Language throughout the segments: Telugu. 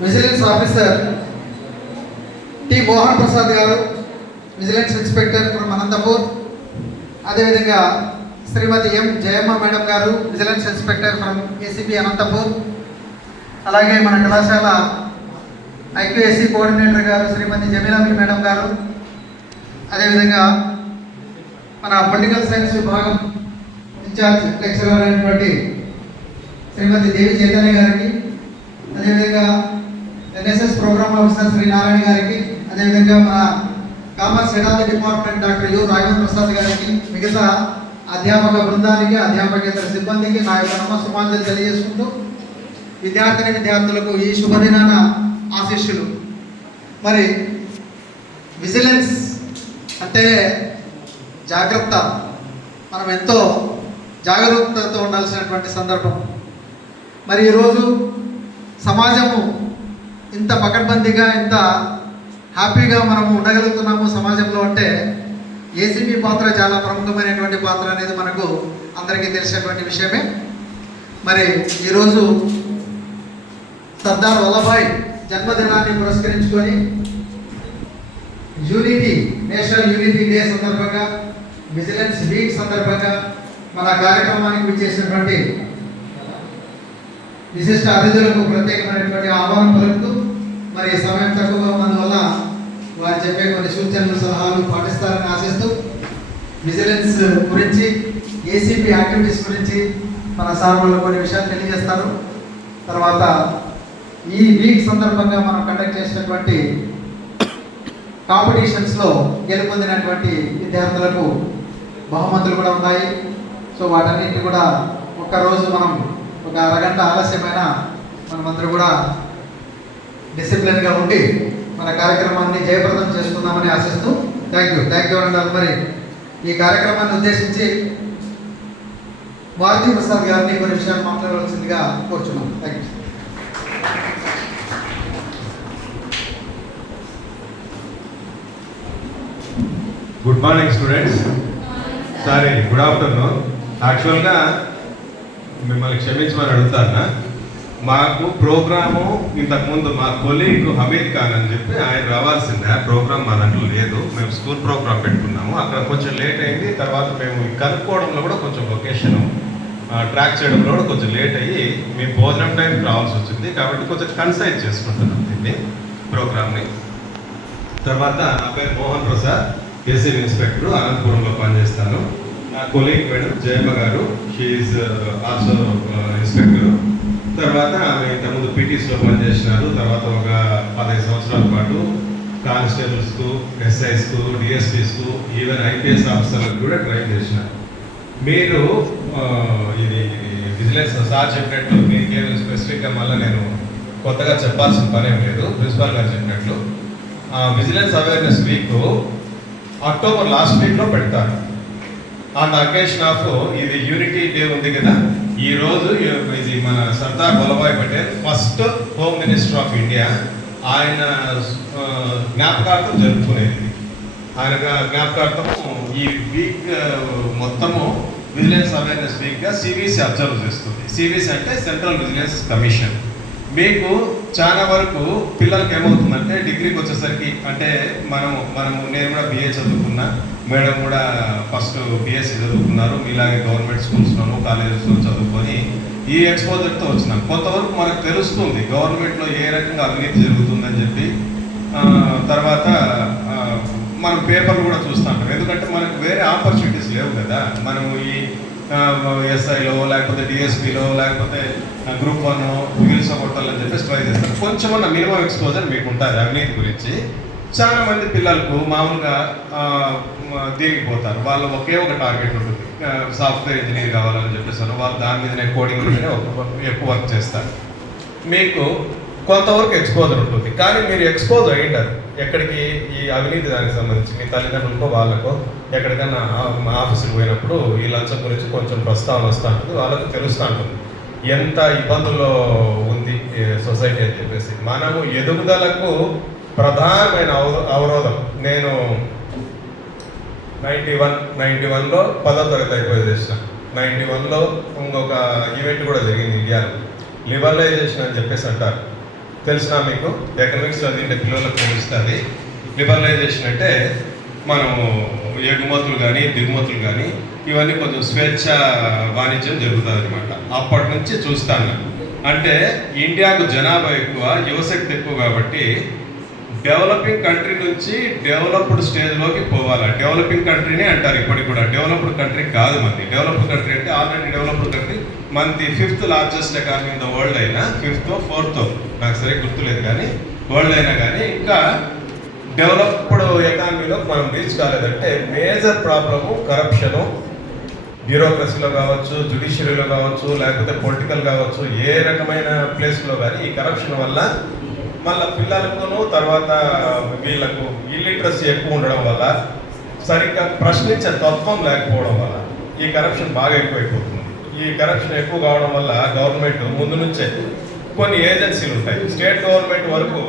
Vigilance officer T Mohan Prasad గారు విజిలెన్స్ ఇన్స్పెక్టర్ ఫ్రమ్ అనంతపూర్ అదేవిధంగా శ్రీమతి ఎం జయమ్మ మేడం గారు vigilance inspector from ACB Anantapur అలాగే మన కళాశాల ఐక్యూఎస్సీ కోఆర్డినేటర్ గారు శ్రీమతి జమీలామి మేడం గారు అదేవిధంగా మన పొలిటికల్ సైన్స్ విభాగం ఇన్ఛార్జ్ లెక్చరర్ అయినటువంటి శ్రీమతి దేవి చైతన్య గారికి అదేవిధంగా NSS program officer Shri Narayana గారికి అదేవిధంగా మన commerce head department doctor U Raghava Prasad గారికి మిగతా అధ్యాపక బృందానికి అధ్యాపకేతర సిబ్బందికి నా యొక్క నమస్సుమాంజలి తెలియజేసుకుంటూ విద్యార్థిని విద్యార్థులకు ఈ శుభదినాన ఆశీస్సులు. మరి విజిలెన్స్ అంటే జాగ్రత్త. మనం ఎంతో జాగరూకతతో ఉండాల్సినటువంటి సందర్భం. మరి ఈరోజు సమాజము ఇంత పకడ్బందీగా ఇంత హ్యాపీగా మనము ఉండగలుగుతున్నాము సమాజంలో అంటే ఏసీబీ పాత్ర చాలా ప్రముఖమైనటువంటి పాత్ర అనేది మనకు అందరికీ తెలిసినటువంటి విషయమే. మరి ఈరోజు సర్దార్ వల్లభాయ్ జన్మదినాన్ని పురస్కరించుకొని యూనిటీ నేషనల్ యూనిటీ డే సందర్భంగా విజిలెన్స్ వీక్ సందర్భంగా మన కార్యక్రమానికి విచ్చేసినటువంటి విశిష్ట అతిథులకు ప్రత్యేకమైనటువంటి ఆహ్వానం పలుకుతూ మరి సమయం తక్కువగా ఉన్నందువల్ల వారు చెప్పే కొన్ని సూచనలు సలహాలు పాటిస్తారని ఆశిస్తూ విజిలెన్స్ గురించి ఏసీపీ యాక్టివిటీస్ గురించి మన సార్ వాళ్ళు కొన్ని విషయాలు తెలియజేస్తారు. తర్వాత ఈ వీక్ సందర్భంగా మనం కండక్ట్ చేసినటువంటి కాంపిటీషన్స్లో గెలుపొందినటువంటి విద్యార్థులకు బహుమతులు కూడా ఉన్నాయి. సో వాటన్నింటి కూడా ఒక్కరోజు మనం ఒక అరగంట ఆలస్యమైన మనమందరూ కూడా డిసిప్లిన్గా ఉండి మన కార్యక్రమాన్ని జయప్రదం చేసుకుందామని ఆశిస్తూ థ్యాంక్ యూ థ్యాంక్ యూ అండి మరి ఈ కార్యక్రమాన్ని ఉద్దేశించి మారుతి ప్రసాద్ గారిని కొన్ని విషయాలు మాట్లాడవలసిందిగా కోరుచున్నాం. Thank you good morning students sorry good afternoon actually మిమ్మల్ని క్షమించమని అడుగుతాను? మాకు ప్రోగ్రాము ఇంతకుముందు మా కొలీగ్ హమీద్ ఖాన్ అని చెప్పి ఆయన రావాల్సిందే. ఆ ప్రోగ్రామ్ మా దాంట్లో లేదు. మేము స్కూల్ ప్రోగ్రామ్ పెట్టుకున్నాము. అక్కడ కొంచెం లేట్ అయింది. తర్వాత మేము కనుక్కోవడంలో కూడా కొంచెం లొకేషన్ ట్రాక్ చేయడంలో కూడా కొంచెం లేట్ అయ్యి మేము భోజనం టైంకి రావాల్సి వచ్చింది. కాబట్టి కొంచెం కన్సైజ్ చేసుకుంటున్నాం దీన్ని ప్రోగ్రామ్ని. తర్వాత నా పేరు మోహన్ ప్రసాద్ కేసీ ఇన్స్పెక్టర్ అనంతపురంలో పనిచేస్తాను. నా కొలీగ్ మేడం జయమ్మ గారు షీఈ్ ఆల్సో ఇన్స్పెక్టర్ తర్వాత ఆమె ఇంతకుముందు పీటీస్లో పనిచేసినారు. తర్వాత ఒక పదహైదు సంవత్సరాల పాటు కానిస్టేబుల్స్కు ఎస్ఐస్కు డిఎస్పీస్కు ఈవెన్ ఐపీఎస్ ఆఫీసర్లకు కూడా ట్రైన్ చేసినారు. మీరు ఇది విజిలెన్స్ సార్ చెప్పినట్టు మీకేం స్పెసిఫిక్గా మళ్ళీ నేను కొత్తగా చెప్పాల్సిన పని ఏం లేదు ప్రిన్సిపాల్ గారు చెప్పినట్లు. Vigilance awareness week October last వీక్లో పెడతారు. ఆన్ ద అకేషన్ ఆఫ్ ఇది యూనిటీ డే ఉంది కదా ఈ రోజు ఇది మన Sardar Vallabhbhai Patel first home minister of India ఆయన జ్ఞాపకార్థం జరుపుకునేది. ఆయన జ్ఞాపకార్థం ఈ వీక్ మొత్తము విజిలెన్స్ అవేర్నెస్ వీక్గా సివిసి అబ్జర్వ్ చేస్తుంది. సివిసి అంటే సెంట్రల్ విజిలెన్స్ కమిషన్ మీకు చాలా వరకు పిల్లలకి ఏమవుతుందంటే డిగ్రీకి వచ్చేసరికి అంటే మనం మనము నేను కూడా బిఏ చదువుకున్నా మేడం కూడా ఫస్ట్ బిఎస్సి చదువుకున్నారు మీలాగే గవర్నమెంట్ స్కూల్స్లోను కాలేజెస్లో చదువుకొని ఈ ఎక్స్పోజర్తో వచ్చినాం. కొంతవరకు మనకు తెలుస్తుంది గవర్నమెంట్లో ఏ రకంగా అవినీతి జరుగుతుందని చెప్పి. తర్వాత మనం పేపర్లు కూడా చూస్తూ ఉంటాం. ఎందుకంటే మనకు వేరే ఆపర్చునిటీస్ లేవు కదా. మనము ఈ ఎస్ఐలో లేకపోతే డిఎస్పీలో లేకపోతే గ్రూప్ వన్ సివిల్స్ కొట్టాలని చెప్పేసి ట్రై కొంచెం అన్న మినిమం ఎక్స్పోజర్ మీకు ఉంటుంది అవినీతి గురించి. చాలా మంది పిల్లలకు మామూలుగా దీనికి పోతారు? వాళ్ళు ఒకే ఒక టార్గెట్ ఉంటుంది. సాఫ్ట్వేర్ ఇంజనీర్ కావాలని చెప్పేసి వాళ్ళు దాని మీదనే కోడింగ్ మీదనే ఎక్కువ వర్క్ చేస్తారు. మీకు కొంతవరకు ఎక్స్పోజర్ ఉంటుంది. కానీ మీరు ఎక్స్పోజ్ అయ్యింటారు. ఎక్కడికి ఈ అవినీతి దానికి సంబంధించి మీ తల్లిదండ్రులకో వాళ్ళకో ఎక్కడికైనా మా ఆఫీసుకి పోయినప్పుడు ఈ లంచం గురించి కొంచెం ప్రస్తావన వస్తూ ఉంటుంది. వాళ్ళకు తెలుస్తూ ఉంటుంది. ఎంత ఇబ్బందుల్లో ఉంది సొసైటీ అని చెప్పేసి. మనము ఎదుగుదలకు ప్రధానమైన అవ- అవరోధం. నేను నైంటీ వన్ నైంటీ వన్లో పదో తరగతి అయిపోయి చేసిన. నైంటీ వన్లో ఇంకొక ఈవెంట్ కూడా జరిగింది ఇండియాలో. లిబరలైజేషన్ అని చెప్పేసి అంటారు. తెలిసిన మీకు? ఎకనామిక్స్ చదివిండే పిల్లలకు తెలుస్తుంది. లిబరలైజేషన్ అంటే మనము ఎగుమతులు కానీ దిగుమతులు కానీ ఇవన్నీ కొంచెం స్వేచ్ఛ వాణిజ్యం జరుగుతుంది అనమాట అప్పటి నుంచి చూస్తాను. అంటే ఇండియాకు జనాభా ఎక్కువ యువశక్తి ఎక్కువ కాబట్టి డెవలపింగ్ కంట్రీ నుంచి డెవలప్డ్ స్టేజ్లోకి పోవాలి? డెవలపింగ్ కంట్రీనే అంటారు ఇప్పటికి కూడా. డెవలప్డ్ కంట్రీ కాదు మంది డెవలప్డ్ కంట్రీ అంటే ఆల్రెడీ డెవలప్డ్ కంట్రీ మనది fifth largest economy in the world అయినా ఫిఫ్త్ ఫోర్త్ నాకు సరే గుర్తులేదు కానీ వరల్డ్ అయినా కానీ ఇంకా డెవలప్డ్ ఎకానమీలో మనం రీచ్ కాలేదంటే మేజర్ ప్రాబ్లము కరప్షను బ్యూరోక్రసీలో కావచ్చు జుడిషియరీలో కావచ్చు లేకపోతే పొలిటికల్ కావచ్చు ఏ రకమైన ప్లేస్లో కానీ ఈ కరప్షన్ వల్ల మళ్ళీ పిల్లలకును తర్వాత వీళ్ళకు ఇల్లిటరసీ ఎక్కువ ఉండడం వల్ల సరిగ్గా ప్రశ్నించే తత్వం లేకపోవడం వల్ల ఈ కరప్షన్ బాగా ఎక్కువైపోతుంది. ఈ కరప్షన్ ఎక్కువ కావడం వల్ల గవర్నమెంట్ ముందు నుంచే కొన్ని ఏజెన్సీలు ఉంటాయి. స్టేట్ గవర్నమెంట్ వరకు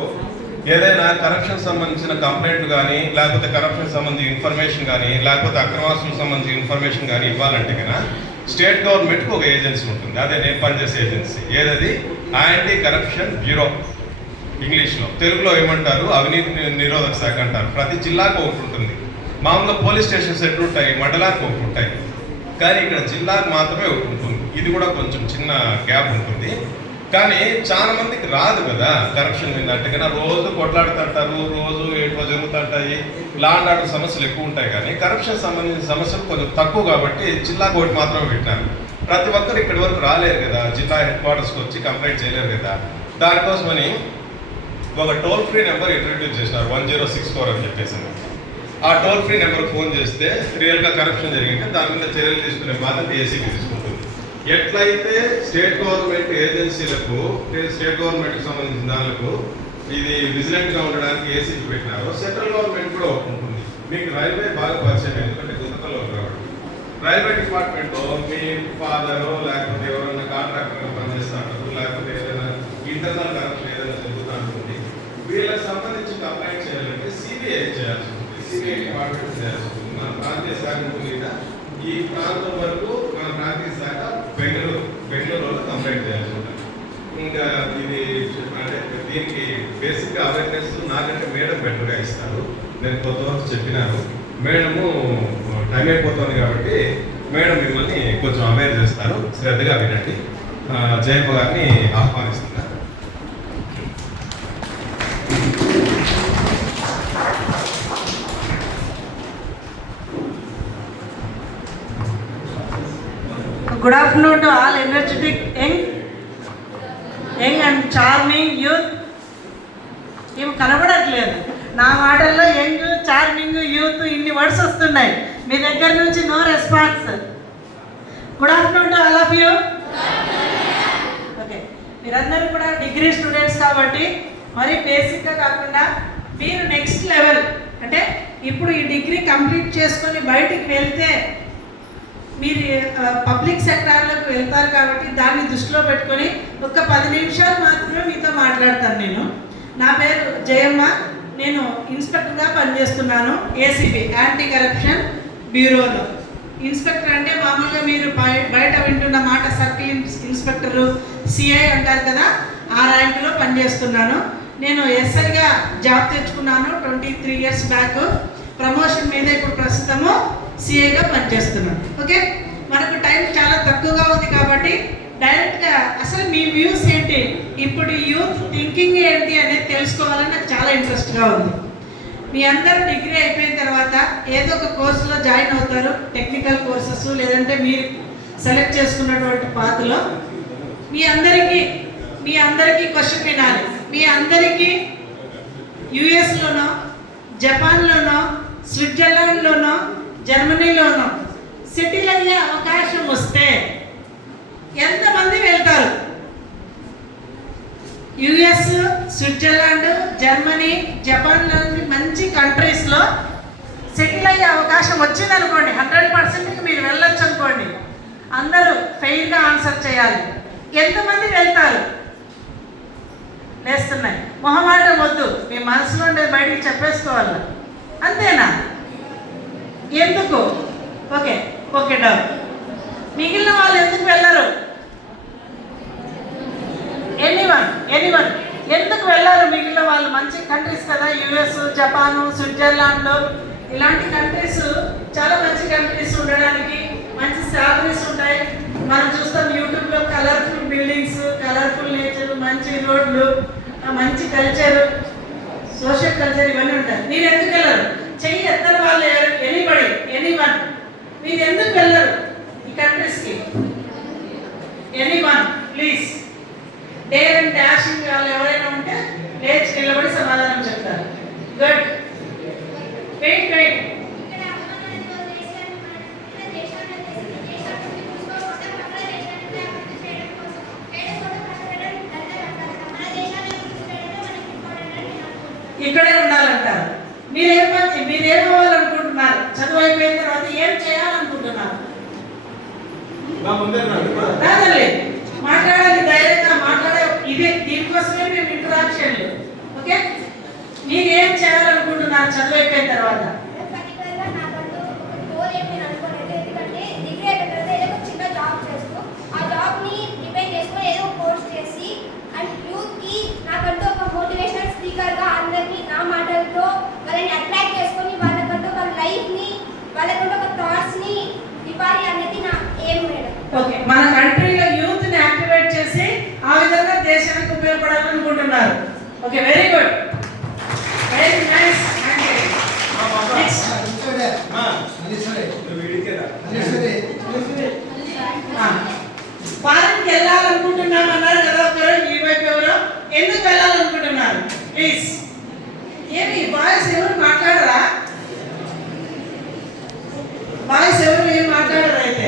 ఏదైనా కరప్షన్ సంబంధించిన కంప్లైంట్ కానీ లేకపోతే కరప్షన్ సంబంధించిన ఇన్ఫర్మేషన్ కానీ లేకపోతే అక్రమాస్తులకు సంబంధించిన ఇన్ఫర్మేషన్ కానీ ఇవ్వాలంటే కన్నా స్టేట్ గవర్నమెంట్కి ఒక ఏజెన్సీ ఉంటుంది. అదే నేను పనిచేసే ఏజెన్సీ ఏదది? యాంటీ కరప్షన్ బ్యూరో ఇంగ్లీష్లో. తెలుగులో ఏమంటారు? అవినీతి నిరోధక శాఖ అంటారు. ప్రతి జిల్లాకు ఒకటి ఉంటుంది. మామూలుగా పోలీస్ స్టేషన్స్ ఎట్లుంటాయి? మండలానికి ఒకటి ఉంటాయి. కానీ ఇక్కడ జిల్లాకు మాత్రమే ఉంటుంది. ఇది కూడా కొంచెం చిన్న గ్యాప్ ఉంటుంది. కానీ చాలా మందికి రాదు కదా కరప్షన్ మీద. అంటే రోజు కొట్లాడుతుంటారు రోజు ఏటో జరుగుతుంటాయి. లాండ్ ఆర్డర్ సమస్యలు ఎక్కువ ఉంటాయి కానీ కరప్షన్ సంబంధించిన సమస్యలు కొంచెం తక్కువ కాబట్టి జిల్లా కోర్టు మాత్రమే పెట్టాను ప్రతి ఒక్కరు ఇక్కడి వరకు రాలేరు కదా. జిల్లా హెడ్ క్వార్టర్స్కి వచ్చి కంప్లైంట్ చేయలేరు కదా. దానికోసమని ఒక టోల్ ఫ్రీ నెంబర్ ఇంట్రడ్యూస్ చేసినారు. వన్ జీరో సిక్స్ ఫోర్ అని చెప్పేసి. ఆ టోల్ ఫ్రీ నెంబర్ ఫోన్ చేస్తే రియల్గా కరప్షన్ జరిగింటే దాని మీద చర్యలు తీసుకునే బాధ్యత ఏసీబీ తీసుకుంటుంది. ఎట్లయితే స్టేట్ గవర్నమెంట్ ఏజెన్సీలకు స్టేట్ గవర్నమెంట్కి సంబంధించిన దానికి ఇది విజిలెంట్గా ఉండడానికి ఏసీబీ పెట్టినారో సెంట్రల్ గవర్నమెంట్ కూడా ఒకటి ఉంటుంది. మీకు రైల్వే బాగా పరిచయం ఎందుకంటే గుంతకల్లో కాబట్టి. రైల్వే డిపార్ట్మెంట్లో మీ ఫాదర్ లేకపోతే ఎవరైనా కాంట్రాక్టర్ పనిచేస్తాడు లేకపోతే ఏదైనా ఇంటర్నల్ కరప్షన్ ఏదైనా జరుగుతూ ఉంటుంది వీళ్ళకి సంబంధించి కంప్లైంట్ చేయాలంటే సిబిఐ చేయాల్సి ఉంటుంది సిబిఐ డిపార్ట్మెంట్ చేయాల్సి మన ప్రాంతీయ శాఖ మీద ఈ ప్రాంతం వరకు మన ప్రాంతీయ శాఖ బెంగళూరు బెంగళూరులో కంప్లైంట్ చేయాల్సి ఉంటుంది ఇంకా ఇది అంటే దీనికి బేసిక్ అవేర్నెస్ నాకంటే మేడం బెటర్గా ఇస్తారు. నేను కొంతవరకు చెప్పినాను. మేడము టైం అయిపోతుంది కాబట్టి మేడం మిమ్మల్ని కొంచెం అవేర్ చేస్తారు. శ్రద్ధగా వినండి. ఆ, జయమ్మ గారిని ఆహ్వానిస్తున్నారు good to all energetic young young and charming youth. ఏం కనబడట్లేదు. నా మాటల్లో యంగ్ చార్మింగ్ యూత్ ఇన్ని వర్డ్స్ వస్తున్నాయి. మీ దగ్గర నుంచి no response. Good afternoon to all of you okay మీరందరూ కూడా డిగ్రీ స్టూడెంట్స్ కాబట్టి మరి బేసిక్గా కాకుండా మీరు నెక్స్ట్ లెవెల్ అంటే ఇప్పుడు ఈ డిగ్రీ కంప్లీట్ చేసుకొని బయటికి వెళ్తే మీరు పబ్లిక్ సెక్టార్లోకి వెళ్తారు కాబట్టి దాన్ని దృష్టిలో పెట్టుకొని ఒక పది నిమిషాలు మాత్రమే మీతో మాట్లాడతాను నేను. నా పేరు జయమ్మ. నేను ఇన్స్పెక్టర్గా పనిచేస్తున్నాను ఏసీబీ యాంటీ కరప్షన్ బ్యూరోలో ఇన్స్పెక్టర్ అంటే మామూలుగా మీరు బయట వింటున్న మాట సర్కిల్ ఇన్స్పెక్టరు సిఐ అంటారు కదా ఆ ర్యాంకులో పనిచేస్తున్నాను. నేను ఎస్ఐగా జాబ్ తెచ్చుకున్నాను twenty three years back promotion మీద ఇప్పుడు ప్రస్తుతము సిఏగా పనిచేస్తున్నాను ఓకే? మనకు టైం చాలా తక్కువగా ఉంది కాబట్టి డైరెక్ట్గా అసలు మీ వ్యూస్ ఏంటి? ఇప్పుడు యూత్ థింకింగ్ ఏంటి అనేది తెలుసుకోవాలని నాకు చాలా ఇంట్రెస్ట్గా ఉంది. మీ అందరూ డిగ్రీ అయిపోయిన తర్వాత ఏదో ఒక కోర్సులో జాయిన్ అవుతారు. టెక్నికల్ కోర్సెస్ లేదంటే మీరు సెలెక్ట్ చేసుకున్నటువంటి పాత్రలో మీ అందరికీ మీ అందరికీ క్వశ్చన్ వినాలి. మీ అందరికీ యుఎస్లోనో జపాన్లోనో స్విట్జర్లాండ్లోనో జర్మనీలోను సెటిల్ అయ్యే అవకాశం వస్తే ఎంతమంది వెళ్తారు? యుఎస్ స్విట్జర్లాండ్ జర్మనీ జపాన్ లాంటి మంచి కంట్రీస్లో సెటిల్ అయ్యే అవకాశం వచ్చింది అనుకోండి హండ్రెడ్ పర్సెంట్కి మీరు వెళ్ళొచ్చు అనుకోండి అందరూ ఫెయిల్గా ఆన్సర్ చేయాలి. ఎంతమంది వెళ్తారు? లేస్తున్నాయి. మొహమాటం వద్దు. మీ మనసులో ఉండేది బయటికి చెప్పేసుకోవాలి. అంతేనా? ఎందుకు? Okay okay down. మిగిలిన వాళ్ళు ఎందుకు వెళ్ళరు? Anyone anyone. ఎందుకు వెళ్ళారు మిగిలిన వాళ్ళు? మంచి కంట్రీస్ కదా యుఎస్ జపాన్ స్విట్జర్లాండ్ ఇలాంటి కంట్రీస్ చాలా మంచి కంట్రీస్ ఉండడానికి మంచి శాలరీస్ ఉంటాయి. మనం చూస్తాం యూట్యూబ్లో కలర్ఫుల్ బిల్డింగ్స్ కలర్ఫుల్ నేచర్ మంచి రోడ్లు మంచి కల్చర్ సోషల్ కల్చర్ ఇవన్నీ ఉంటాయి. మీరు ఎందుకు వెళ్ళరు? చెయ్యి ఎత్తని వాళ్ళు ఎనీబడి ఎనీ వన్ మీరు ఎందుకు వెళ్ళరు? ఈ కంట్రీస్కి anyone please dare and dashing వాళ్ళు ఎవరైనా ఉంటే లేచి నిలబడి సమాధానం చెప్తారు. గుడ్ వెయిట్ వెయిట్ ఇక్కడే ఉండాలంటారు. మీరేం మంచి మీరేం అవ్వాలనుకుంటున్నారు చదువు అయిపోయిన తర్వాత ఏం చేయాలనుకుంటున్నారు? రాదండి మాట్లాడాలి ధైర్యంగా మాట్లాడే ఇదే దీనికోసమే మేము ఇంటరాక్షన్లు ఓకే? మీరు ఏం చేయాలనుకుంటున్నారు చదువు అయిపోయిన తర్వాత? నాకంటూ ఒక డిగ్రీ అయిపోయిన తర్వాత ఏదో ఒక చిన్న జాబ్ చేస్తూ ఆ జాబ్ని డిపెండ్ చేసుకొని ఏదో ఒక కోర్స్ చేసి అండ్ యూత్కి నాకంటూ ఒక మోటివేషనల్ స్పీకర్గా అందరినీ నా మాటలతో వాళ్ళని అట్రాక్ట్ చేసుకొని వాళ్ళకంటూ వాళ్ళ లైఫ్ని వాళ్ళకంటూ ఒక థాట్స్ని ఇవ్వాలి అనేది నా ఏం మేడం ఓకే. మన కంట్రీలో యూత్ని యాక్టివేట్ చేసి ఆ విధంగా దేశానికి ఉపయోగపడాలనుకుంటున్నారు. Okay very good very nice next ఫారెన్కి వెళ్ళాలనుకుంటున్నాం అన్నారు కదా ఒకరు ఈ వైపు ఎవరు. ఎందుకు వెళ్ళాలనుకుంటున్నారు? ప్లీజ్ ఏమి బాయ్స్ ఎవరు మాట్లాడరా బాయ్స్ ఎవరు ఏం మాట్లాడరు అయితే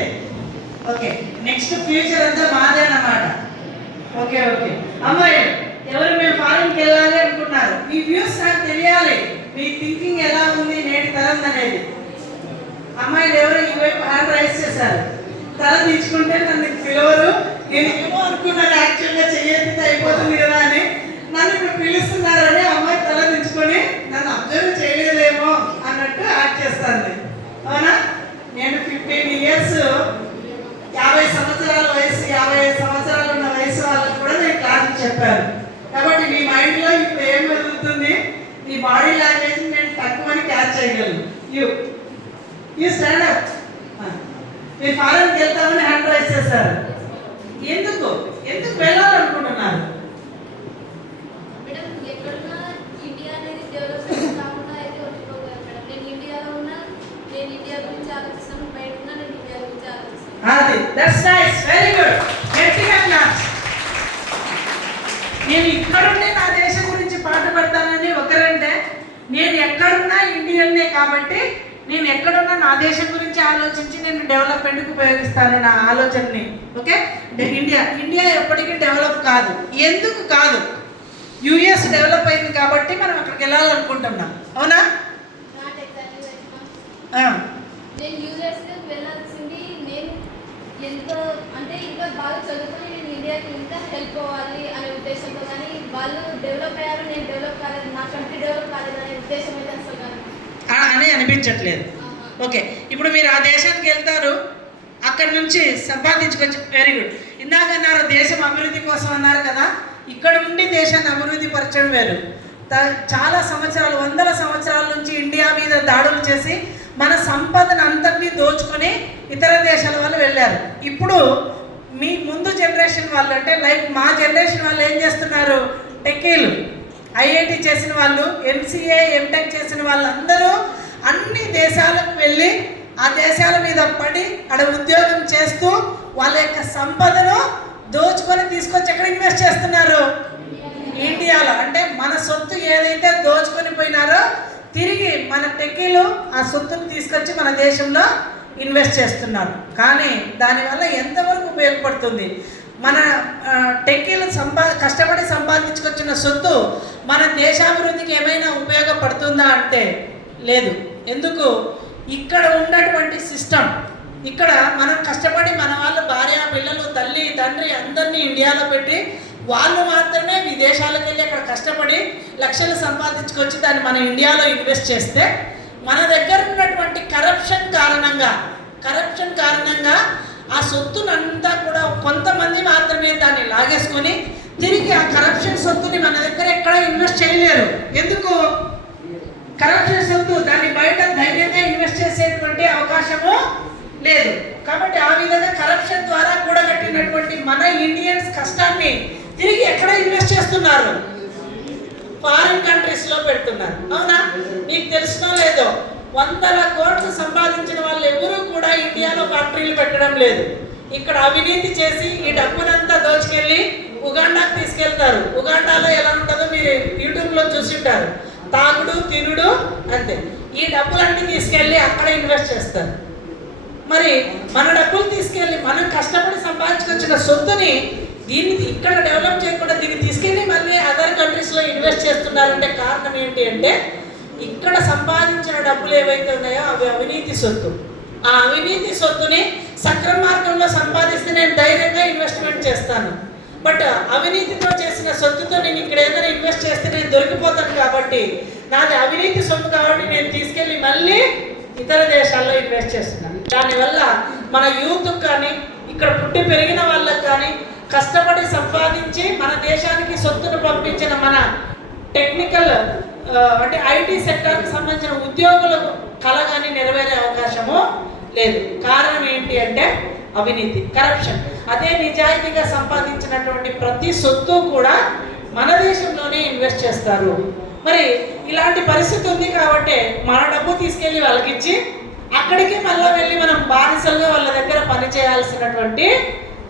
ఓకే నెక్స్ట్ ఫ్యూచర్ అంతా మాదే అన్నమాట. Okay okay. అమ్మాయి ఎవరు మేము ఫారెన్కి వెళ్ళాలి అనుకున్నారు? మీ వ్యూస్ నాకు తెలియాలి. మీ థింకింగ్ ఎలా ఉంది నేటి తరం అనేది. అమ్మాయిలు ఎవరు ఈ వైపు హ్యాండ్ రైస్ చేశారు? తల తీర్చుకుంటే నన్ను పిలవరు. నేను ఏమో అనుకున్నాను యాక్చువల్గా చెయ్యెత్తితే అయిపోతుంది కదా అని. నన్ను ఇప్పుడు పిలుస్తున్నారని అమ్మాయి తల దించుకొని నన్ను అబ్జర్వ్ చేయలేదేమో అన్నట్టు యాక్ట్ చేస్తాను అవునా నేను ఫిఫ్టీన్ ఇయర్స్ యాభై సంవత్సరాల వయసు యాభై ఐదు సంవత్సరాలు ఉన్న వయసు వాళ్ళకి కూడా చెప్పారు. కాబట్టి మీ మైండ్లో ఇప్పుడు ఏం జరుగుతుంది మీ బాడీ లాంగ్వేజ్ నేను తక్కువని క్యాచ్ చేయగలను. యూ యూ స్టాండ్ అప్ మీరు ఫారెన్కి వెళ్తామని హ్యాండ్ రైస్ చేశారు ఎందుకు ఎందుకు వెళ్ళాలనుకుంటున్నారు మేడం ఎక్కడున్నా ఇండియా అనేది డెవలప్మెంట్ కాకుండా అయితే ఉండిపోగలను మేడం నేను ఇండియాలో ఉన్నా నేను ఇండియా గురించి ఆలోచిస్తాను బయట ఉన్నా నేను ఇండియా గురించి ఆలోచిస్తాను అది దట్స్ నైస్ వెరీ గుడ్ గట్టిగా క్లాస్ నేను ఇక్కడుండే నా దేశం గురించి పాట పడతానని ఒకరంటే నేను ఎక్కడున్నా ఇండియన్నే కాబట్టి నేను ఎక్కడున్నా నా దేశం గురించి ఆలోచించి నేను డెవలప్మెంట్కి ఉపయోగిస్తాను నా ఆలోచనని ఓకే? ఇండియా ఇండియా ఎప్పటికీ డెవలప్ కాదు. ఎందుకు కాదు? యుఎస్ డెవలప్ అయింది కాబట్టి మనం అక్కడికి వెళ్ళాలనుకుంటున్నాం. అవునా? నేను వెళ్ళాల్సింది నేను ఎంతో అంటే ఇంకా బాగా చదువుకొని నేను ఇండియాకి ఇంకా హెల్ప్ అవ్వాలి అనే ఉద్దేశంతో కానీ వాళ్ళు డెవలప్ అయ్యారు నేను డెవలప్ కాలేదు నా కంట్రీ డెవలప్ కాలేదు అనే ఉద్దేశం అయితే అసలు అని అనిపించట్లేదు. ఓకే ఇప్పుడు మీరు ఆ దేశానికి వెళ్తారు అక్కడ నుంచి సంపాదించుకొచ్చి వెరీ గుడ్ ఇందాక అన్నారు దేశం అభివృద్ధి కోసం అన్నారు కదా ఇక్కడ ఉండి దేశాన్ని అభివృద్ధి పరచడం వేరు. త- చాలా సంవత్సరాలు వందల సంవత్సరాల నుంచి ఇండియా మీద దాడులు చేసి మన సంపదను అంతటినీ దోచుకొని ఇతర దేశాల వాళ్ళు వెళ్ళారు. ఇప్పుడు మీ ముందు జనరేషన్ వాళ్ళు అంటే లైక్ మా జనరేషన్ వాళ్ళు ఏం చేస్తున్నారు? టెక్కీలు. ఐఐటి చేసిన వాళ్ళు ఎంసీఏ ఎంటెక్ చేసిన వాళ్ళందరూ అన్ని దేశాలకు వెళ్ళి ఆ దేశాల మీద పడి అక్కడ ఉద్యోగం చేస్తూ వాళ్ళ యొక్క సంపదను దోచుకొని తీసుకొచ్చి ఎక్కడ ఇన్వెస్ట్ చేస్తున్నారు? ఇండియాలో. అంటే మన సొత్తు ఏదైతే దోచుకొని పోయినారో తిరిగి మన టెక్కీలు ఆ సొత్తును తీసుకొచ్చి మన దేశంలో ఇన్వెస్ట్ చేస్తున్నారు. కానీ దానివల్ల ఎంతవరకు ఉపయోగపడుతుంది? మన టెక్కీలు సంపా కష్టపడి సంపాది సొత్తు మన దేశాభివృద్ధికి ఏమైనా ఉపయోగపడుతుందా అంటే లేదు. ఎందుకు? ఇక్కడ ఉన్నటువంటి సిస్టమ్ ఇక్కడ మనం కష్టపడి మన వాళ్ళు భార్య పిల్లలు తల్లి తండ్రి అందరినీ ఇండియాలో పెట్టి వాళ్ళు మాత్రమే విదేశాలకు వెళ్ళి అక్కడ కష్టపడి లక్షలు సంపాదించుకొచ్చి దాన్ని మన ఇండియాలో ఇన్వెస్ట్ చేస్తే మన దగ్గర ఉన్నటువంటి కరప్షన్ కారణంగా కరప్షన్ కారణంగా ఆ సొత్తునంతా కూడా కొంతమంది మాత్రమే దాన్ని లాగేసుకొని తిరిగి ఆ కరప్షన్ సొత్తుని మన దగ్గర ఎక్కడ ఇన్వెస్ట్ చేయలేరు. ఎందుకు? కరప్షన్ సొత్తు దాన్ని బయట ధైర్యంగా ఇన్వెస్ట్ చేసేటువంటి అవకాశము లేదు. కాబట్టి ఆ విధంగా కరప్షన్ ద్వారా కూడా కట్టినటువంటి మన ఇండియన్స్ కష్టాన్ని తిరిగి ఎక్కడ ఇన్వెస్ట్ చేస్తున్నారు? ఫారిన్ కంట్రీస్లో పెడుతున్నారు. అవునా? మీకు తెలిసినో లేదో? వందల కోట్లు సంపాదించిన వాళ్ళు ఎవరూ కూడా ఇండియాలో ఫ్యాక్టరీలు పెట్టడం లేదు. ఇక్కడ అవినీతి చేసి ఈ డబ్బునంతా దోచుకెళ్ళి ఉగాండాకు తీసుకెళ్తారు. ఉగాండాలో ఎలా ఉంటుందో మీరు యూట్యూబ్లో చూసి చూసింటారు. తాగుడు తినుడు అంతే. ఈ డబ్బులన్నీ తీసుకెళ్ళి అక్కడ ఇన్వెస్ట్ చేస్తారు. మరి మన డబ్బులు తీసుకెళ్ళి మనం కష్టపడి సంపాదించుకొచ్చిన సొత్తుని దీన్ని ఇక్కడ డెవలప్ చేయకుండా దీన్ని తీసుకెళ్ళి మళ్ళీ అదర్ కంట్రీస్లో ఇన్వెస్ట్ చేస్తున్నారంటే కారణం ఏంటి అంటే ఇక్కడ సంపాదించిన డబ్బులు ఏవైతే ఉన్నాయో అవి అవినీతి సొత్తు. ఆ అవినీతి సొత్తుని సక్రమ మార్గంలో సంపాదిస్తే నేను ధైర్యంగా ఇన్వెస్ట్మెంట్ చేస్తాను. బట్ అవినీతితో చేసిన సొత్తుతో నేను ఇక్కడ ఏదైనా ఇన్వెస్ట్ చేస్తే నేను దొరికిపోతాను కాబట్టి నాది అవినీతి సొమ్ము కాబట్టి నేను తీసుకెళ్ళి మళ్ళీ ఇతర దేశాల్లో ఇన్వెస్ట్ చేస్తున్నాను. దానివల్ల మన యూత్ కానీ ఇక్కడ పుట్టి పెరిగిన వాళ్ళకు కానీ కష్టపడి సంపాదించి మన దేశానికి సొత్తును పంపించిన మన టెక్నికల్ అంటే ఐటీ సెక్టర్కి సంబంధించిన ఉద్యోగులకు కళ కానీ నెరవేరే అవకాశము లేదు. కారణం ఏంటి అంటే అవినీతి కరప్షన్ అదే నిజాయితీగా సంపాదించినటువంటి ప్రతి సొత్తు కూడా మన దేశంలోనే ఇన్వెస్ట్ చేస్తారు. మరి ఇలాంటి పరిస్థితి ఉంది కాబట్టి మన డబ్బు తీసుకెళ్ళి వాళ్ళకిచ్చి అక్కడికి మళ్ళీ వెళ్ళి మనం బానిసలుగా వాళ్ళ దగ్గర పని చేయాల్సినటువంటి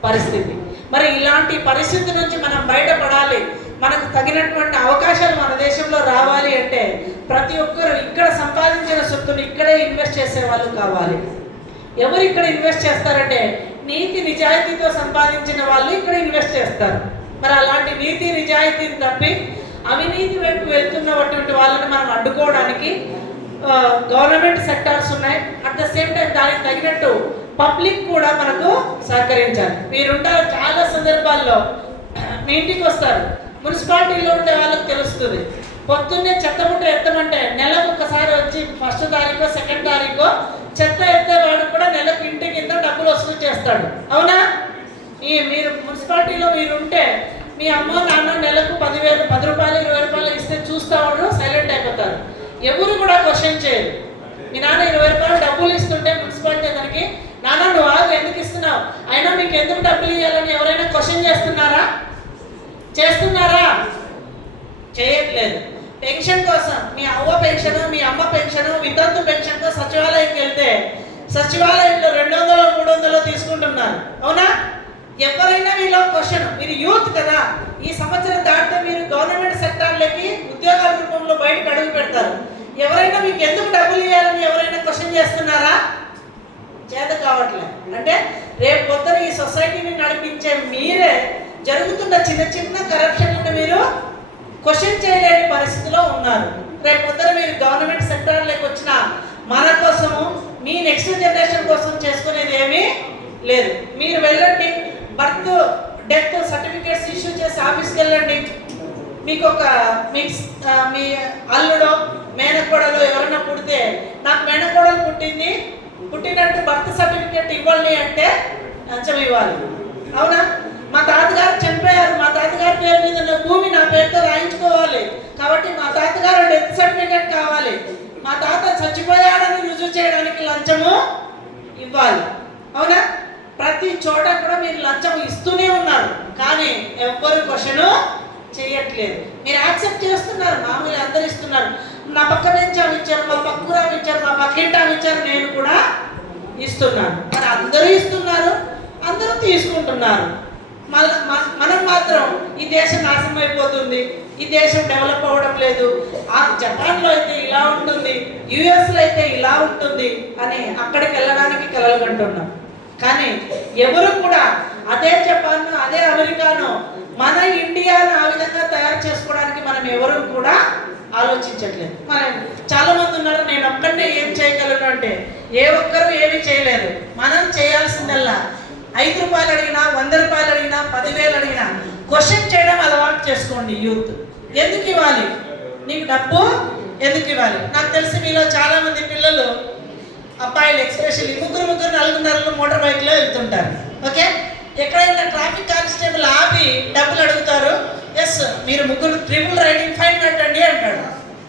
పరిస్థితి. మరి ఇలాంటి పరిస్థితి నుంచి మనం బయటపడాలి. మనకు తగినటువంటి అవకాశాలు మన దేశంలో రావాలి అంటే ప్రతి ఒక్కరు ఇక్కడ సంపాదించిన సొత్తుని ఇక్కడే ఇన్వెస్ట్ చేసే వాళ్ళు కావాలి. ఎవరు ఇక్కడ ఇన్వెస్ట్ చేస్తారంటే నీతి నిజాయితీతో సంపాదించిన వాళ్ళు ఇక్కడ ఇన్వెస్ట్ చేస్తారు. మరి అలాంటి నీతి నిజాయితీని తప్పి అవినీతి వైపు వెళ్తున్నటువంటి వాళ్ళని మనం అడ్డుకోవడానికి గవర్నమెంట్ సెక్టార్స్ ఉన్నాయి. అట్ ద సేమ్ టైం దానికి తగినట్టు పబ్లిక్ కూడా మనకు సహకరించాలి. మీరుంటారు చాలా సందర్భాల్లో మీ ఇంటికి వస్తారు. మున్సిపాలిటీలో ఉండే వాళ్ళకి తెలుస్తుంది. పొద్దున్నే చెత్త ముట్ట ఎత్తమంటే నెలకు ఒకసారి వచ్చి ఫస్ట్ తారీఖు సెకండ్ తారీఖు చెత్త ఎత్తేవాడు కూడా నెలకు ఇంటి కింద డబ్బులు వసూలు చేస్తాడు. అవునా? ఈ మీరు మున్సిపాలిటీలో మీరు ఉంటే మీ అమ్మ నాన్న నెలకు పదివేలు పది రూపాయలు ఇరవై రూపాయలు ఇస్తే చూస్తావాడు సైలెంట్ అయిపోతారు. ఎవరు కూడా క్వశ్చన్ చేయరు. మీ నాన్న ఇరవై రూపాయలు డబ్బులు ఇస్తుంటే మున్సిపాలిటీ దానికి నాన్న నువ్వు ఆగు ఎందుకు ఇస్తున్నావు? అయినా మీకు ఎందుకు డబ్బులు ఇవ్వాలని ఎవరైనా క్వశ్చన్ చేస్తున్నారా? చేస్తున్నారా? చేయట్లేదు. పెన్షన్ కోసం మీ అవ్వ పెన్షన్ మీ అమ్మ పెన్షన్ వితంతు పెన్షన్తో సచివాలయంకి వెళ్తే సచివాలయంలో రెండు వందలు మూడు వందలు తీసుకుంటున్నారు. అవునా? ఎవరైనా మీలో క్వశ్చన్ మీరు యూత్ కదా ఈ సంవత్సరం దాటితే మీరు గవర్నమెంట్ సెక్టార్లకి ఉద్యోగాల రూపంలో బయటకు అడుగు పెడతారు. ఎవరైనా మీకు ఎందుకు డబ్బులు ఇవ్వాలని ఎవరైనా క్వశ్చన్ చేస్తున్నారా? చేత కావట్లేదు అంటే రేపు పొద్దున ఈ సొసైటీని నడిపించే మీరే జరుగుతున్న చిన్న చిన్న కరప్షన్లను మీరు క్వశ్చన్ చేయలేని పరిస్థితిలో ఉన్నారు. రేపు పొద్దున మీరు గవర్నమెంట్ సెక్టర్లోకి వచ్చిన మన కోసము మీ నెక్స్ట్ జనరేషన్ కోసం చేసుకునేది ఏమీ లేదు. మీరు వెళ్ళండి బర్త్ డెత్ సర్టిఫికేట్స్ ఇష్యూ చేసి ఆఫీస్కి వెళ్ళండి. మీకు ఒక మీ మీ అల్లుడో మేనకోడలో ఎవరైనా పుడితే నాకు మేనకోడలు పుట్టింది పుట్టినట్టు బర్త్ సర్టిఫికేట్ ఇవ్వాలి అంటే లంచం ఇవ్వాలి. అవునా? మా తాతగారు చనిపోయారు మా తాతగారి పేరు మీద ఉన్న భూమి నా పేరుతో రాయించుకోవాలి. కాబట్టి మా తాతగారు డెత్ సర్టిఫికేట్ కావాలి. మా తాత చచ్చిపోయాడని రుజువు చేయడానికి లంచము ఇవ్వాలి. అవునా? ప్రతి చోట కూడా మీరు లంచం ఇస్తూనే ఉన్నారు. కానీ ఎవ్వరు క్వశ్చన్ చేయట్లేదు. మీరు యాక్సెప్ట్ చేస్తున్నారు మామూలు అందరు ఇస్తున్నారు. నా పక్క నుంచి ఆమె ఇచ్చారు మా పక్కూరు ఇచ్చారు మా పక్కింటి ఆమె ఇచ్చారు నేను కూడా ఇస్తున్నాను. మరి అందరూ ఇస్తున్నారు అందరూ తీసుకుంటున్నారు. మనం మాత్రం ఈ దేశం నాశనం అయిపోతుంది. ఈ దేశం డెవలప్ అవ్వడం లేదు. ఆ జపాన్లో అయితే ఇలా ఉంటుంది. యుఎస్లో అయితే ఇలా ఉంటుంది అని అక్కడికి వెళ్ళడానికి కలలు కంటున్నాం. కానీ ఎవరు కూడా అదే జపాన్ అదే అమెరికాను మన ఇండియాను ఆ విధంగా తయారు చేసుకోవడానికి మనం ఎవరు కూడా ఆలోచించట్లేదు. మనం చాలా మంది ఉన్నారు నేను ఒక్కడే ఏం చేయగలను? అంటే ఏ ఒక్కరు ఏమి చేయలేదు మనం చేయాల్సిందల్లా ఐదు రూపాయలు అడిగినా వంద రూపాయలు అడిగినా పదివేలు అడిగినా క్వశ్చన్ చేయడం అలవాటు చేసుకోండి యూత్. ఎందుకు ఇవ్వాలి? నీకు డబ్బు ఎందుకు ఇవ్వాలి? నాకు తెలిసి మీలో చాలా మంది పిల్లలు అబ్బాయిలు ఎక్స్పెషల్లీ ముగ్గురు ముగ్గురు నలుగురు నలుగురు మోటార్ బైక్లో వెళ్తుంటారు. ఓకే ఎక్కడైనా ట్రాఫిక్ కానిస్టేబుల్ ఆపి డబ్బులు అడుగుతారు ఎస్ మీరు ముగ్గురు ట్రిపుల్ రైడింగ్ ఫైన్ కట్టండి అంటాడు.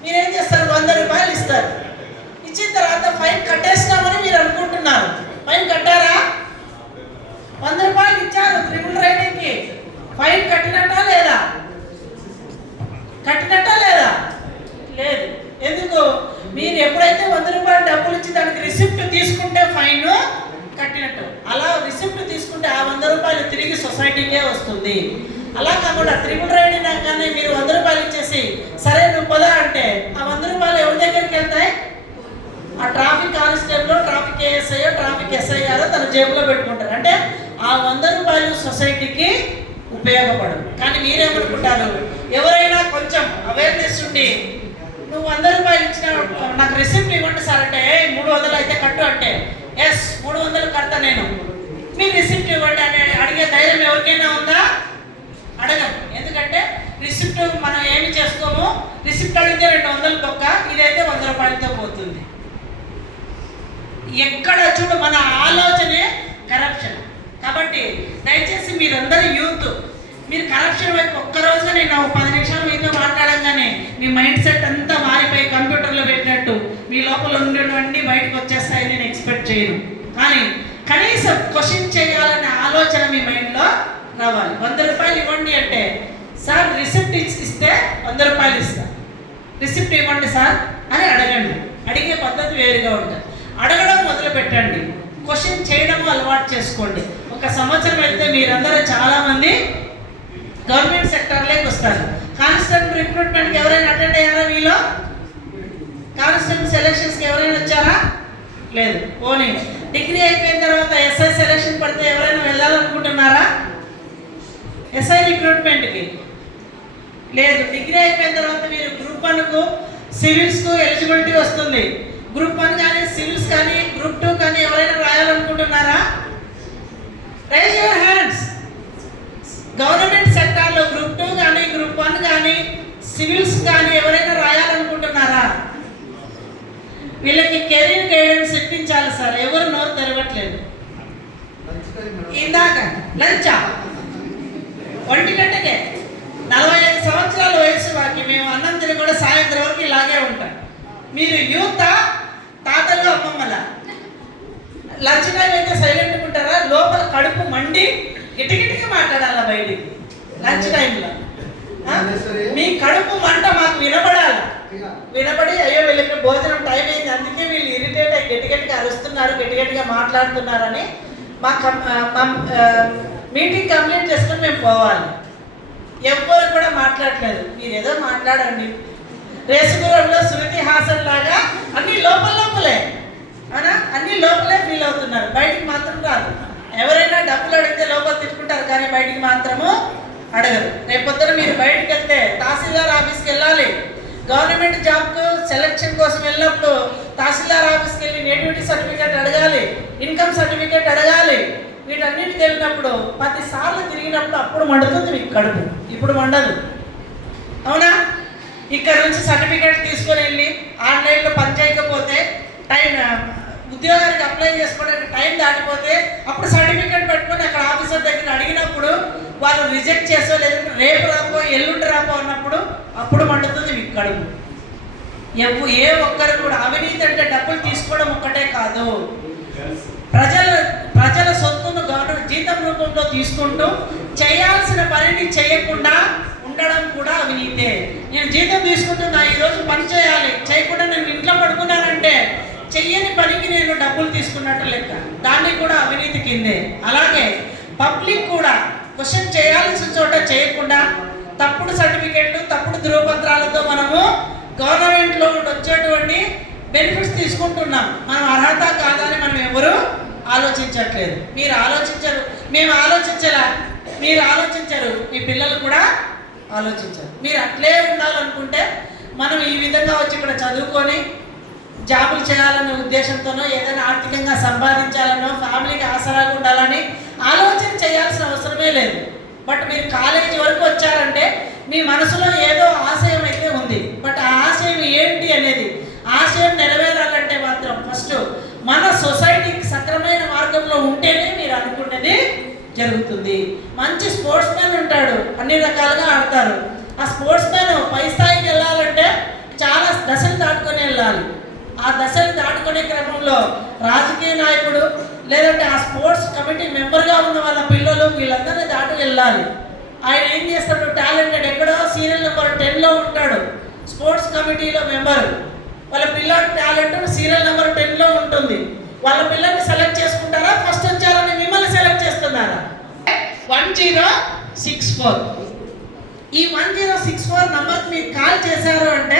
మీరేం చేస్తారు? వంద రూపాయలు ఇస్తారు. ఇచ్చిన తర్వాత ఫైన్ కట్టేస్తామని మీరు అనుకుంటున్నారు. ఫైన్ కట్టారా? వంద రూపాయలు ఇచ్చారు ట్రిపుల్ రైడింగ్కి ఫైన్ కట్టినట్టా లేదా? కట్టినట్టా లేదా? లేదు. ఎందుకు? మీరు ఎప్పుడైతే వంద రూపాయలు డబ్బులు ఇచ్చి దానికి రిసిప్ట్ తీసుకుంటే ఫైన్ కట్టినట్టు. అలా రిసిప్ట్ తీసుకుంటే ఆ వంద రూపాయలు తిరిగి సొసైటీకే వస్తుంది. అలా కాకుండా త్రిపుల్ రైడింగ్ అనగానే మీరు వంద రూపాయలు ఇచ్చేసి సరే నువ్వు పదా అంటే ఆ వంద రూపాయలు ఎవరి దగ్గరికి వెళ్తాయి? ఆ traffic constable traffic ASI traffic SI తన జేబులో పెట్టుకుంటారు. అంటే ఆ వంద రూపాయలు సొసైటీకి ఉపయోగపడదు. కానీ మీరేమనుకుంటారు? ఎవరైనా కొంచెం అవేర్నెస్ ఉండి నువ్వు వంద రూపాయలు ఇచ్చిన నాకు రిసిప్ట్ ఇవ్వండి సార్ అంటే మూడు వందలు అయితే కట్టు అంటే ఎస్ మూడు వందలు కడతా నేను. మీ రిసిప్ట్ ఇవ్వండి అని అడిగే ధైర్యం ఎవరికైనా ఉందా? అడగను ఎందుకంటే రిసిప్ట్ మనం ఏమి చేసుకోము రిసిప్ట్ అడిగితే రెండు వందలు తొక్క ఇదైతే వంద రూపాయలతో పోతుంది. ఎక్కడ చూడు మన ఆలోచనే కరప్షన్ కాబట్టి దయచేసి మీరందరూ యూత్ మీరు కరప్షన్ వైపు ఒక్కరోజు నేను ఒక పది నిమిషాలు మీతో మాట్లాడంగానే మీ మైండ్ సెట్ అంతా మారిపోయి కంప్యూటర్లో పెట్టినట్టు మీ లోపల ఉండేటువంటి బయటకు వచ్చేస్తాయని నేను ఎక్స్పెక్ట్ చేయను. కానీ కనీసం క్వశ్చన్ చేయాలనే ఆలోచన మీ మైండ్లో రావాలి. వంద రూపాయలు ఇవ్వండి అంటే సార్ రిసిప్ట్ ఇస్తే వంద రూపాయలు ఇస్తా. రిసిప్ట్ ఇవ్వండి సార్ అని అడగండి. అడిగే పద్ధతి వేరుగా ఉంటుంది. అడగడం మొదలు పెట్టండి క్వశ్చన్ చేయడం అలవాటు చేసుకోండి. ఒక సంవత్సరం వెళ్తే మీరందరూ చాలామంది గవర్నమెంట్ సెక్టర్లోకి వస్తారు. కానిస్టేబుల్ రిక్రూట్మెంట్కి ఎవరైనా అటెండ్ అయ్యారా మీలో? కానిస్టేబుల్ సెలక్షన్స్కి ఎవరైనా వచ్చారా? లేదు. పోనీ. డిగ్రీ అయిపోయిన తర్వాత ఎస్ఐ సెలక్షన్ పడితే ఎవరైనా వెళ్ళాలనుకుంటున్నారా? ఎస్ఐ రిక్రూట్మెంట్కి లేదు. డిగ్రీ అయిపోయిన తర్వాత మీరు గ్రూప్ వన్కు సివిల్స్కు ఎలిజిబిలిటీ వస్తుంది. గ్రూప్ వన్ కానీ సివిల్స్ కానీ గ్రూప్ టూ కానీ ఎవరైనా రాయాలనుకుంటున్నారా? రైజ్ యువర్ హ్యాండ్స్ గవర్నమెంట్ సెక్టార్లో గ్రూప్ టూ కానీ గ్రూప్ వన్ కానీ సివిల్స్ కానీ ఎవరైనా రాయాలనుకుంటున్నారా? వీళ్ళకి కెరీర్ గైడెన్స్ ఇప్పించాలి సార్. ఎవరు నోరు తెరవట్లేదు. ఇందాక లంచా? ఒంటి గంటకే. నలభై ఐదు సంవత్సరాల వయసు వాకి మేము అన్నం తిని కూడా సాయంత్రం వరకు ఇలాగే ఉంటాం. మీరు యూత తాతలు అమ్మమ్మల? లంచ్ టైం అయితే సైలెంట్ ఉంటారా? లోపల కడుపు మండి గిటిగిటిగా మాట్లాడాలా బయటికి? లంచ్ టైంలో మీ కడుపు మంట మాకు వినపడాలి? వినపడి అయ్యో వీళ్ళకి భోజనం టైం అయింది. అందుకే వీళ్ళు ఇరిటేట్ అయ్యి గట్టిగట్టిగా అరుస్తున్నారు గట్టిగట్టిగా మాట్లాడుతున్నారని మా కం మా మీటింగ్ కంప్లీట్ చేసుకుని మేము పోవాలి. ఎవ్వరు కూడా మాట్లాడలేదు. మీరు ఏదో మాట్లాడండి. రేసుగురంలో సునీతి హాసన్ లాగా అన్ని లోపల లోపలే. అవునా? అన్ని లోపలే ఫీల్ అవుతున్నారు. బయటికి మాత్రం రాదు ఎవరైనా డబ్బులు అడిగితే లోపల తిట్టుకుంటారు కానీ బయటికి మాత్రము అడగరు. రేపొద్దున మీరు బయటికి వెళ్తే తహసీల్దార్ ఆఫీస్కి వెళ్ళాలి. గవర్నమెంట్ జాబ్కు సెలక్షన్ కోసం వెళ్ళినప్పుడు తహసీల్దార్ ఆఫీస్కి వెళ్ళి నేటివిటీ సర్టిఫికేట్ అడగాలి. ఇన్కమ్ సర్టిఫికేట్ అడగాలి. వీటన్నిటికి వెళ్ళినప్పుడు పదిసార్లు తిరిగినప్పుడు అప్పుడు మండుతుంది మీకు కడుపు. ఇప్పుడు మండదు. అవునా? ఇక్కడ నుంచి సర్టిఫికేట్ తీసుకొని వెళ్ళి ఆన్లైన్లో పని చేయకపోతే టైం ఉద్యోగానికి అప్లై చేసుకోవడానికి టైం దాటిపోతే అప్పుడు సర్టిఫికేట్ పెట్టుకొని అక్కడ ఆఫీసర్ దగ్గర అడిగినప్పుడు వాళ్ళు రిజెక్ట్ చేసో లేదంటే రేపు రాపో ఎల్లుండి రాపో అన్నప్పుడు అప్పుడు మండుతుంది మీకు కడుపు. ఎప్పు ఏ ఒక్కరు కూడా అవినీతి అంటే డబ్బులు తీసుకోవడం ఒక్కటే కాదు. ప్రజల ప్రజల సొత్తును గవర్నమెంట్ జీతం రూపంలో తీసుకుంటూ చేయాల్సిన పనిని చేయకుండా ఉండడం కూడా అవినీతే. నేను జీతం తీసుకుంటున్నా ఈరోజు పని చేయాలి. చేయకుండా నేను ఇంట్లో పడుకున్నానంటే చెయ్యని పనికి నేను డబ్బులు తీసుకున్నట్టు లెక్క. దాన్ని కూడా అవినీతి కిందే. అలాగే పబ్లిక్ కూడా క్వశ్చన్ చేయాల్సిన చోట చేయకుండా తప్పుడు సర్టిఫికేట్లు తప్పుడు ధృవపత్రాలతో మనము గవర్నమెంట్లో వచ్చేటువంటి బెనిఫిట్స్ తీసుకుంటున్నాం. మనం అర్హత కాదా అని మనం ఎవరు ఆలోచించట్లేదు. మీరు ఆలోచించరు. మేము ఆలోచించలా. మీరు ఆలోచించరు. మీ పిల్లలు కూడా ఆలోచించారు మీరు అట్లే ఉండాలనుకుంటే మనం ఈ విధంగా వచ్చి ఇక్కడ చదువుకొని జాబులు చేయాలనే ఉద్దేశంతోనో ఏదైనా ఆర్థికంగా సంపాదించాలనో ఫ్యామిలీకి ఆసరాగా ఉండాలని ఆలోచన చేయాల్సిన అవసరమే లేదు. బట్ మీరు కాలేజీ వరకు వచ్చారంటే మీ మనసులో ఏదో ఆశయం అయితే ఉంది. బట్ ఆ ఆశయం ఏంటి అనేది ఆశయం నెరవేరాలంటే మాత్రం ఫస్ట్ మన సొసైటీకి సక్రమైన మార్గంలో ఉంటేనే మీరు అనుకున్నది జరుగుతుంది. మంచి స్పోర్ట్స్ మ్యాన్ ఉంటాడు. అన్ని రకాలుగా ఆడతారు. ఆ స్పోర్ట్స్ మ్యాన్ పై స్థాయికి వెళ్ళాలంటే చాలా దశలు దాటుకొని వెళ్ళాలి. ఆ దశలు దాటుకునే క్రమంలో రాజకీయ నాయకుడు లేదంటే ఆ స్పోర్ట్స్ కమిటీ మెంబర్గా ఉన్న వాళ్ళ పిల్లలు వీళ్ళందరినీ దాటి వెళ్ళాలి. ఆయన ఏం చేస్తాడు? టాలెంటెడ్ ఎక్కడో సీరియల్ నెంబర్ టెన్లో ఉంటాడు. స్పోర్ట్స్ కమిటీలో మెంబర్. వాళ్ళ పిల్లల టాలెంట్ సీరియల్ నెంబర్ టెన్లో ఉంటుంది. వాళ్ళ పిల్లల్ని select one zero six four ఈ వన్ జీరో సిక్స్ ఫోర్ నంబర్కి మీరు కాల్ చేశారు అంటే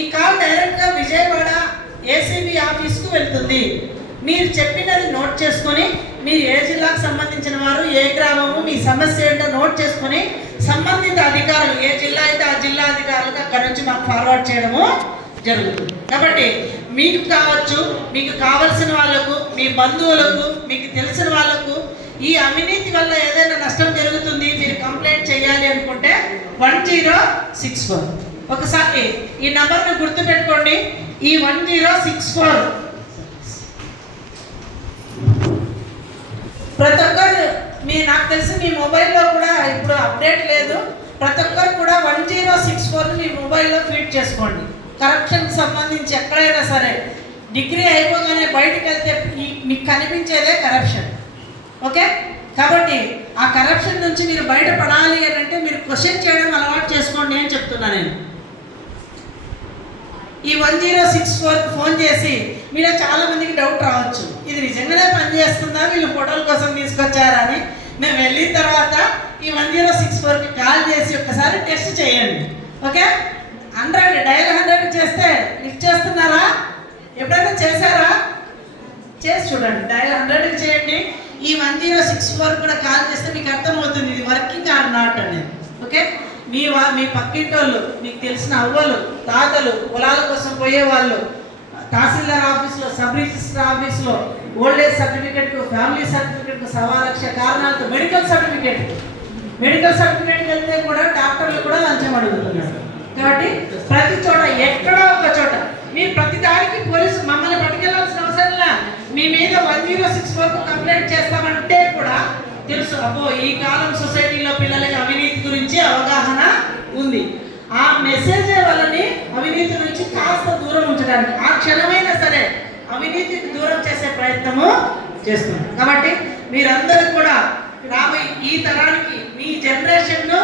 ఈ కాల్ డైరెక్ట్గా విజయవాడ ఏసీబీ ఆఫీస్కు వెళ్తుంది. మీరు చెప్పినది నోట్ చేసుకొని మీరు ఏ జిల్లాకు సంబంధించిన వారు ఏ గ్రామము మీ సమస్య ఏంటో నోట్ చేసుకొని సంబంధిత అధికారులు ఏ జిల్లా అయితే ఆ జిల్లా అధికారులకు అక్కడ నుంచి మాకు ఫార్వర్డ్ చేయడము జరుగుతుంది. కాబట్టి మీకు కావచ్చు మీకు కావలసిన వాళ్ళకు మీ బంధువులకు మీకు తెలిసిన వాళ్ళకు ఈ అవినీతి వల్ల ఏదైనా నష్టం జరుగుతుంది మీరు కంప్లైంట్ చేయాలి అనుకుంటే వన్ జీరో సిక్స్ ఫోర్ ఒకసారి ఈ నంబర్ని గుర్తుపెట్టుకోండి. ఈ వన్ జీరో సిక్స్ ఫోర్ ప్రతి ఒక్కరు మీ నాకు తెలిసి మీ మొబైల్లో కూడా ఇప్పుడు అప్డేట్ లేదు. ప్రతి ఒక్కరు కూడా వన్ జీరో సిక్స్ ఫోర్ని మీ మొబైల్లో ఫీడ్ చేసుకోండి. కరప్షన్కి సంబంధించి ఎక్కడైనా సరే డిగ్రీ అయిపోగానే బయటకు వెళ్తే మీకు కనిపించేదే కరప్షన్ ఓకే? కాబట్టి ఆ కరప్షన్ నుంచి మీరు బయటపడాలి అని అంటే మీరు క్వశ్చన్ చేయడం అలవాటు చేసుకోండి అని చెప్తున్నా నేను. ఈ వన్ జీరో సిక్స్ ఫోర్కి ఫోన్ చేసి మీలో చాలా మందికి డౌట్ రావచ్చు. ఇది నిజంగానే పనిచేస్తుందా? వీళ్ళు ఫోటోల కోసం తీసుకొచ్చారా అని. మేము వెళ్ళిన తర్వాత ఈ వన్ జీరో సిక్స్ ఫోర్కి కాల్ చేసి ఒకసారి టెస్ట్ చేయండి. ఓకే? హండ్రెడ్ డయల్ హండ్రెడ్ చేస్తే లిఫ్ట్ చేస్తున్నారా? ఎప్పుడైనా చేశారా? చేసి చూడండి. డయల్ హండ్రెడ్ చేయండి. ఈ వన్ జీరో సిక్స్ ఫోర్ కూడా కాల్ చేస్తే మీకు అర్థమవుతుంది. ఇది వర్కింగ్ ఆర్ నాట్ అనేది. ఓకే మీ వా మీ పక్కింటోళ్ళు మీకు తెలిసిన అవ్వలు తాతలు పొలాల కోసం పోయే వాళ్ళు తహసీల్దార్ ఆఫీస్లో సబ్ రిజిస్టర్ ఆఫీస్లో ఓల్డ్ ఏజ్ సర్టిఫికేట్కు ఫ్యామిలీ సర్టిఫికేట్కు సవా లక్ష కారణాలతో మెడికల్ సర్టిఫికేట్ మెడికల్ సర్టిఫికేట్కి వెళ్తే కూడా డాక్టర్లు కూడా లంచం అడుగుతున్నారు. కాబట్టి ప్రతి చోట ఎక్కడో ఒక చోట. మీరు ప్రతి దానికి పోలీసు మమ్మల్ని మీ మీద వన్ జీరో సిక్స్ వరకు కంప్లైంట్ చేస్తామంటే కూడా తెలుసు. అబ్బో ఈ కాలం సొసైటీలో పిల్లలకి అవినీతి గురించి అవగాహన ఉంది. ఆ మెసేజ్ వాళ్ళని అవినీతి నుంచి కాస్త దూరం ఉంచడానికి ఆ క్షణమైనా సరే అవినీతికి దూరం చేసే ప్రయత్నము చేస్తున్నాం. కాబట్టి మీరందరూ కూడా రాబోయే ఈ తరానికి మీ జనరేషన్ను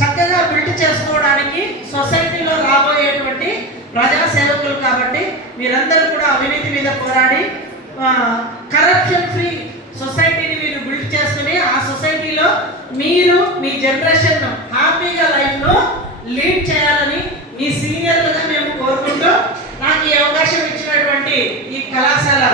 చక్కగా బిల్డ్ చేసుకోవడానికి సొసైటీలో రాబోయేటువంటి ప్రజా సేవకులు కాబట్టి మీరందరూ కూడా అవినీతి మీద పోరాడి కరప్షన్ ఫ్రీ సొసైటీని మీరు బిల్డ్ చేసుకుని ఆ సొసైటీలో మీరు మీ జనరేషన్ హ్యాపీగా లైఫ్ను లీడ్ చేయాలని మీ సీనియర్లుగా మేము కోరుకుంటూ నాకు ఈ అవకాశం ఇచ్చినటువంటి ఈ కళాశాల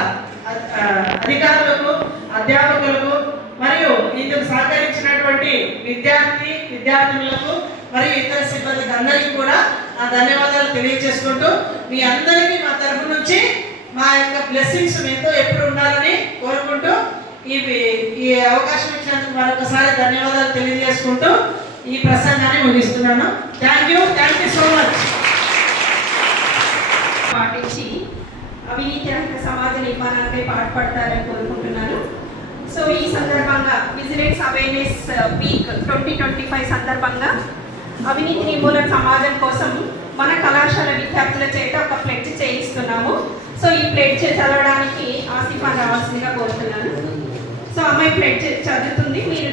అధికారులకు అధ్యాపకులకు మరియు ఇందుకు సహకరించినటువంటి విద్యార్థి విద్యార్థినులకు మరియు ఇతర సిబ్బందికి అందరికీ కూడా నా ధన్యవాదాలు తెలియజేసుకుంటూ మీ అందరికీ మా తరఫు నుంచి మా యొక్క బ్లెస్సింగ్స్ మీతో ఎప్పుడు ఉండాలని కోరుకుంటూ ఈ ఈ అవకాశం ఇచ్చినందుకు మరొకసారి ధన్యవాదాలు తెలియజేసుకుంటూ ఈ ప్రసంగాన్ని ముగిస్తున్నాను. Thank you thank you so much పాటించి అవినీతి రహిత సమాజ నిర్మాణానికి పాటుపడతారని కోరుకుంటున్నాను. సో ఈ సందర్భంగా vigilance awareness week twenty twenty five సందర్భంగా అవినీతి నిర్మూలన సమాజం కోసం మన కళాశాల విద్యార్థుల చేత ఒక ప్లెడ్జ్ చేయిస్తున్నాము. సో ఈ ప్లెడ్జ్ చదవడానికి ఆసిఫాన్ రావాల్సిందిగా కోరుతున్నాను. సో అమ్మాయి ప్లెడ్జ్ చదువుతుంది. మీరు